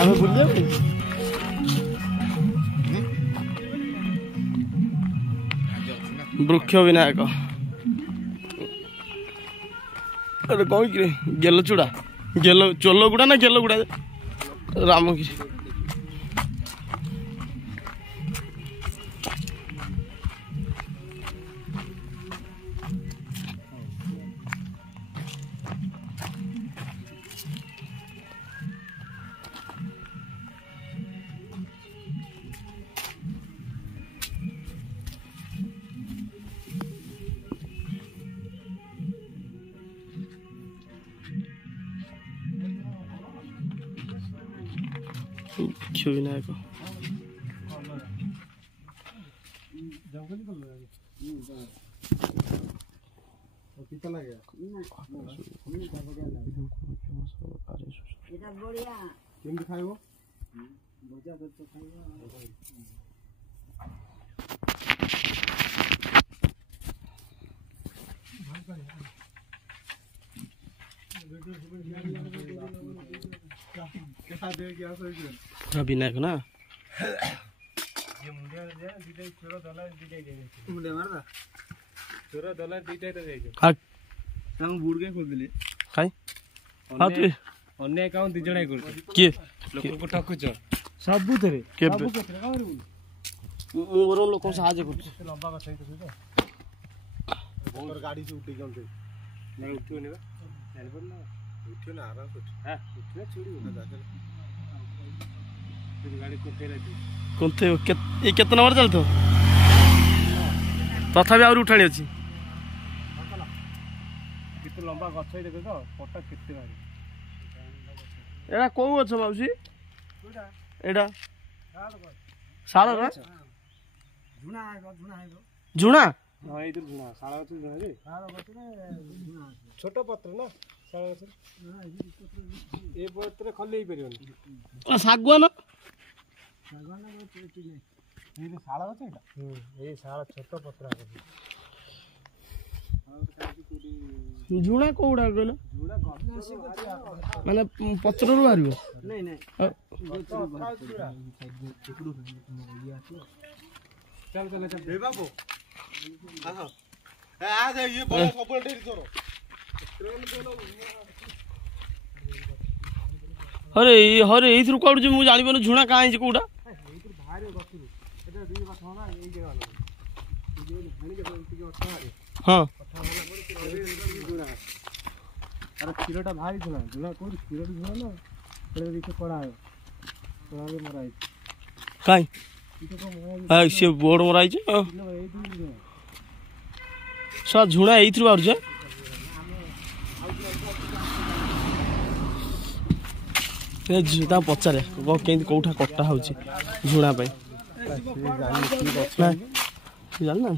ଆମେ ବୁଲିବା ପାଇଁ ବୃକ୍ଷ ବିନାୟକ अरे कौन कि गेल चूड़ा गेल चोलगुड़ा ना गेलगुड़ा रामगिरी बृक्ष विनायक पूरा विनायक ना लोक साहाଯ୍य गाड़ी से उठे केते नंबर चल तो तथापि आउरी उठाणी अछि केते लंबा गछ देखे तो पटा केते मारी एडा को गछ माउसी एडा साळ रा झुणा झुणा हां इधर झुणा साळ गछ झुणा रे साळ गछ रे झुणा छोट पत्र ना साळ गछ ए पत्र खल्ले परियोनी सागवान सागवान गछ ये साळ गछ एटा ए साळ छोट पत्र झुणा कोडा गलो झुणा माने पत्र रु बारिबो नहीं नहीं चल चल चल दे बाबू हां आ जा ये बड़ा कपड़ा ढेरी तोरो अरे हरे एथरु काडु जे मु जानि बनो झुणा काहे जे कोडा एथरु भारे गछरु एटा दुई बात होना एई जे वाला जे भाणी के के अठा हां अठा वाला पड़े झुणा अरे खीरटा भारी झुणा झुणा कोड खीरटा झुणा ना पड़े दिखे पड़ा है पड़ा के मराई काई आ से बोर्ड मराई जे सा झुणा एथरु आउर जे पचारे केमती कौटा कटा हो झुणा जान ना